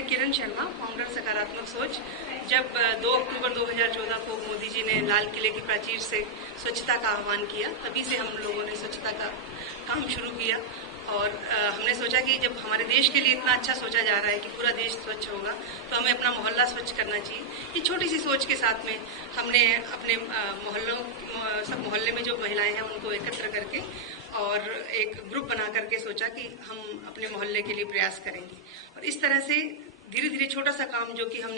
मैं किरण शर्मा, फाउंडर सकारात्मक सोच। जब 2 अक्टूबर 2014 को मोदी जी ने लाल किले की प्राचीर से स्वच्छता का आह्वान किया, तभी से हम लोगों ने स्वच्छता का काम शुरू किया। और हमने सोचा कि जब हमारे देश के लिए इतना अच्छा सोचा जा रहा है कि पूरा देश स्वच्छ होगा, तो हमें अपना मोहल्ला स्वच्छ करना चाहिए। ये छोटी सी सोच के साथ में हमने अपने सब मोहल्ले में जो महिलाएं हैं उनको एकत्र करके और एक ग्रुप बना करके सोचा कि हम अपने मोहल्ले के लिए प्रयास करेंगे। और इस तरह से धीरे धीरे छोटा सा काम जो कि हम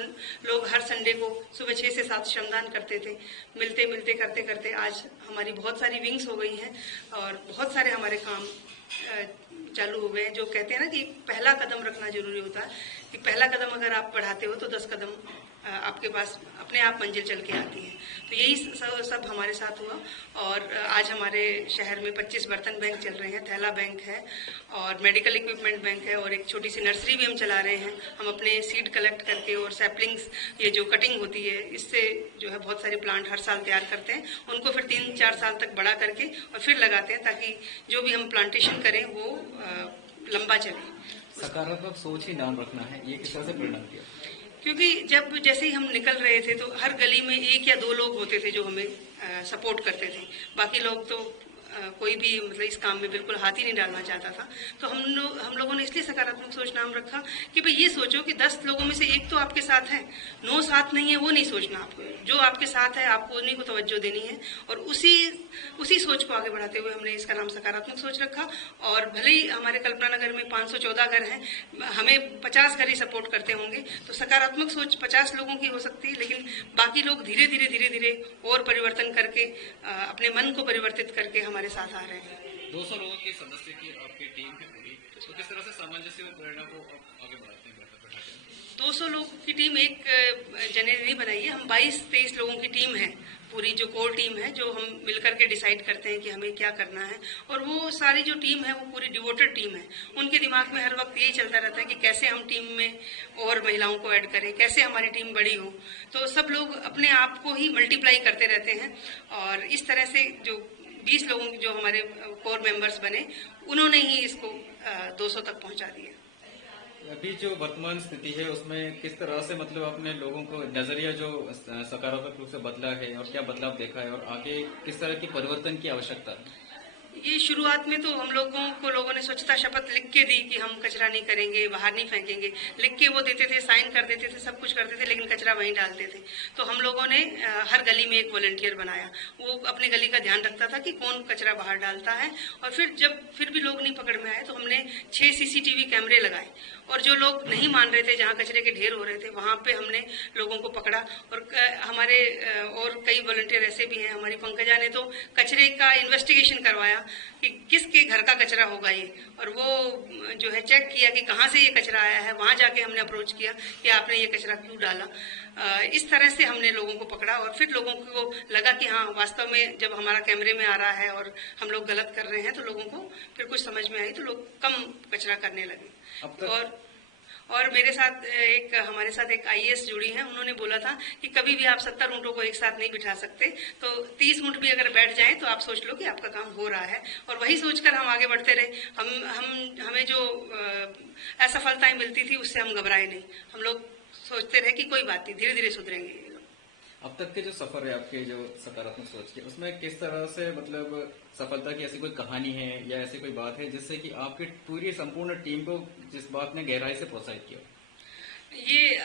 लोग हर संडे को सुबह 6 से 7 श्रमदान करते थे, मिलते मिलते करते करते आज हमारी बहुत सारी विंग्स हो गई हैं और बहुत सारे हमारे काम चालू हो गए हैं। जो कहते हैं ना कि पहला कदम रखना जरूरी होता है, कि पहला कदम अगर आप बढ़ाते हो तो 10 कदम आपके पास अपने आप मंजिल चल के आती है। तो यही सब हमारे साथ हुआ। और आज हमारे शहर में 25 बर्तन बैंक चल रहे हैं, थैला बैंक है और मेडिकल इक्विपमेंट बैंक है और एक छोटी सी नर्सरी भी हम चला रहे हैं। हम अपने सीड कलेक्ट करके और सैपलिंग्स, ये जो कटिंग होती है, इससे जो है बहुत सारे प्लांट हर साल तैयार करते हैं। उनको फिर 3-4 साल तक बड़ा करके और फिर लगाते हैं, ताकि जो भी हम प्लांटेशन करें वो लंबा चले। सकारात्मक सोच ही नाम रखना है, ये किस तरह से प्रेरणा दिया? क्योंकि जब जैसे ही हम निकल रहे थे तो हर गली में 1 या 2 लोग होते थे जो हमें सपोर्ट करते थे। बाकी लोग तो कोई भी मतलब इस काम में बिल्कुल हाथ ही नहीं डालना चाहता था। तो हम लोगों ने इसलिए सकारात्मक सोच नाम रखा कि भाई ये सोचो कि 10 लोगों में से एक तो आपके साथ है, 9 साथ नहीं है, वो नहीं सोचना आपको। जो आपके साथ है आपको उन्हीं को तवज्जो देनी है। और उसी सोच को आगे बढ़ाते हुए हमने इसका नाम सकारात्मक सोच रखा। और भले ही हमारे कल्पना नगर में 514 घर हैं, हमें 50 घर ही सपोर्ट करते होंगे, तो सकारात्मक सोच 50 लोगों की हो सकती है, लेकिन बाकी लोग धीरे धीरे और परिवर्तन करके अपने मन को परिवर्तित करके हमारे साथ आ रहे हैं। 200 लोगों के सदस्य की आपकी टीम है पूरी, तो किस तरह से सामंजस्य और प्रेरणा को आगे बढ़ाते हैं? 200 लोगों की टीम एक जने नहीं बनाई है, हम 22-23 लोगों की टीम है, पूरी जो कोर टीम है, जो हम मिलकर के डिसाइड करते हैं कि हमें क्या करना है। और वो सारी जो टीम है वो पूरी डिवोटेड टीम है। उनके दिमाग में हर वक्त यही चलता रहता है कि कैसे हम टीम में और महिलाओं को ऐड करें, कैसे हमारी टीम बड़ी हो। तो सब लोग अपने आप को ही मल्टीप्लाई करते रहते हैं। और इस तरह से जो 20 लोगों जो हमारे कोर मेंबर्स बने, उन्होंने ही इसको 200 तक पहुंचा दिया। अभी जो वर्तमान स्थिति है उसमें किस तरह से मतलब अपने लोगों को नजरिया जो सकारात्मक रूप से बदला है और क्या बदलाव देखा है और आगे किस तरह की परिवर्तन की आवश्यकता है? ये शुरुआत में तो हम लोगों ने स्वच्छता शपथ लिख के दी कि हम कचरा नहीं करेंगे, बाहर नहीं फेंकेंगे। लिख के वो देते थे, साइन कर देते थे, सब कुछ करते थे, लेकिन कचरा वहीं डालते थे। तो हम लोगों ने हर गली में एक वॉलंटियर बनाया। वो अपने गली का ध्यान रखता था कि कौन कचरा बाहर डालता है। और फिर भी लोग नहीं पकड़ में आए तो हमने 6 CCTV कैमरे लगाए। और जो लोग नहीं मान रहे थे, जहाँ कचरे के ढेर हो रहे थे, वहां पे हमने लोगों को पकड़ा। और हमारे और कई वॉलंटियर ऐसे भी हैं। हमारी पंकजा ने तो कचरे का इन्वेस्टिगेशन करवाया कि किसके घर का कचरा होगा ये, और वो जो है चेक किया कि कहाँ से ये कचरा आया है। वहां जाके हमने अप्रोच किया कि आपने ये कचरा क्यों डाला। इस तरह से हमने लोगों को पकड़ा। और फिर लोगों को लगा कि हाँ, वास्तव में जब हमारा कैमरे में आ रहा है और हम लोग गलत कर रहे हैं, तो लोगों को फिर कुछ समझ में आई, तो लोग कम कचरा करने लगे। और हमारे साथ एक IAS जुड़ी है। उन्होंने बोला था कि कभी भी आप 70 ऊँटों को एक साथ नहीं बिठा सकते, तो 30 ऊँट भी अगर बैठ जाएं तो आप सोच लो कि आपका काम हो रहा है। और वही सोचकर हम आगे बढ़ते रहे। हमें जो असफलताएं मिलती थी उससे हम घबराए नहीं। हम लोग सोचते रहे कि कोई बात नहीं, धीरे धीरे सुधरेंगे। अब तक के जो सफर है आपके जो सकारात्मक सोच के, उसमें किस तरह से मतलब सफलता की ऐसी कोई कहानी है या ऐसी कोई बात है जिससे कि आपकी पूरी संपूर्ण टीम को जिस बात ने गहराई से प्रोत्साहित किया? ये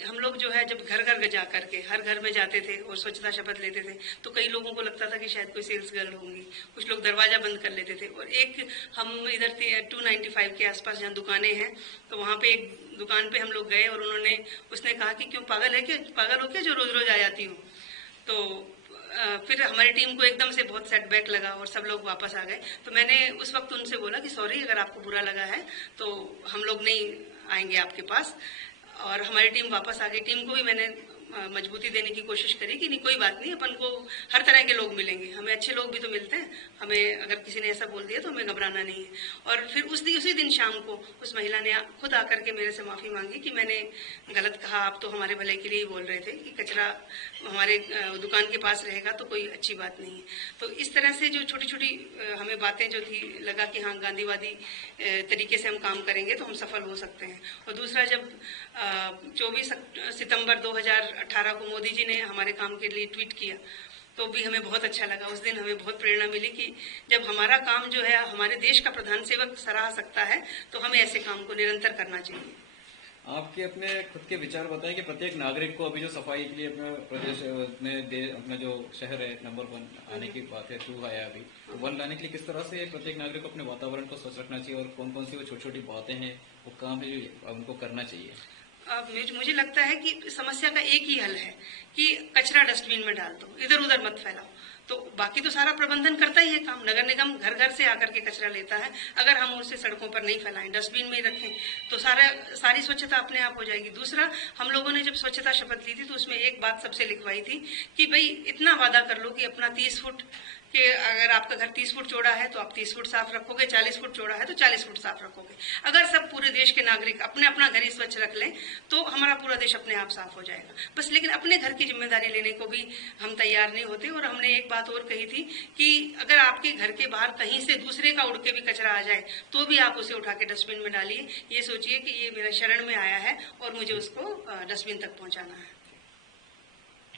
हम लोग जो है जब घर घर जा करके हर घर में जाते थे और स्वच्छता शपथ लेते थे, तो कई लोगों को लगता था कि शायद कोई सेल्स गर्ल होंगी। कुछ लोग दरवाजा बंद कर लेते थे। और एक हम इधर 295 के आसपास जहाँ दुकानें हैं, तो वहाँ पे एक दुकान पे हम लोग गए और उसने कहा कि क्यों पागल हो क्या जो रोज रोज आ जाती हूँ। तो फिर हमारी टीम को एकदम से बहुत सेटबैक लगा और सब लोग वापस आ गए। तो मैंने उस वक्त उनसे बोला कि सॉरी, अगर आपको बुरा लगा है तो हम लोग नहीं आएंगे आपके पास। और हमारी टीम वापस आ गई। टीम को भी मैंने मजबूती देने की कोशिश करी कि नहीं, कोई बात नहीं, अपन को हर तरह के लोग मिलेंगे, हमें अच्छे लोग भी तो मिलते हैं, हमें अगर किसी ने ऐसा बोल दिया तो हमें घबराना नहीं है। और फिर उसी दिन शाम को उस महिला ने खुद आकर के मेरे से माफी मांगी कि मैंने गलत कहा, आप तो हमारे भले के लिए ही बोल रहे थे कि कचरा हमारे दुकान के पास रहेगा तो कोई अच्छी बात नहीं है। तो इस तरह से जो छोटी छोटी हमें बातें जो थी, लगा कि हाँ गांधीवादी तरीके से हम काम करेंगे तो हम सफल हो सकते हैं। और दूसरा, जब 24 सितंबर 2018 को मोदी जी ने हमारे काम के लिए ट्वीट किया तो भी हमें बहुत अच्छा लगा। उस दिन हमें बहुत प्रेरणा मिली कि जब हमारा काम जो है हमारे देश का प्रधान सेवक सराह सकता है तो हमें ऐसे काम को निरंतर करना चाहिए। आपके अपने खुद के विचार बताएं कि प्रत्येक नागरिक को अभी जो सफाई के लिए अपना प्रदेश अपना जो शहर है नंबर 1 आने की बात है, 2 आया अभी, तो 1 लाने के लिए किस तरह से प्रत्येक नागरिक को अपने वातावरण को स्वच्छ रखना चाहिए और कौन कौन सी वो छोटी छोटी बातें हैं, वो काम है जो उनको करना चाहिए? मुझे लगता है कि समस्या का एक ही हल है कि कचरा डस्टबिन में डाल दो, इधर उधर मत फैलाओ। तो बाकी तो सारा प्रबंधन करता ही है काम, नगर निगम घर घर से आकर के कचरा लेता है। अगर हम उसे सड़कों पर नहीं फैलाएं, डस्टबिन में ही रखें तो सारी स्वच्छता अपने आप हो जाएगी। दूसरा, हम लोगों ने जब स्वच्छता शपथ ली थी तो उसमें एक बात सबसे लिखवाई थी कि भाई इतना वादा कर लो कि अपना 30 फुट कि अगर आपका घर 30 फुट चौड़ा है तो आप 30 फुट साफ रखोगे, 40 फुट चौड़ा है तो 40 फुट साफ रखोगे। अगर सब पूरे देश के नागरिक अपने अपना घर ही स्वच्छ रख लें तो हमारा पूरा देश अपने आप साफ हो जाएगा। बस लेकिन अपने घर की जिम्मेदारी लेने को भी हम तैयार नहीं होते। और हमने एक बात और कही थी कि अगर आपके घर के बाहर कहीं से दूसरे का उड़ के भी कचरा आ जाए तो भी आप उसे उठा के डस्टबिन में डालिए। ये सोचिए कि ये मेरा शरण में आया है और मुझे उसको डस्टबिन तक पहुंचाना है।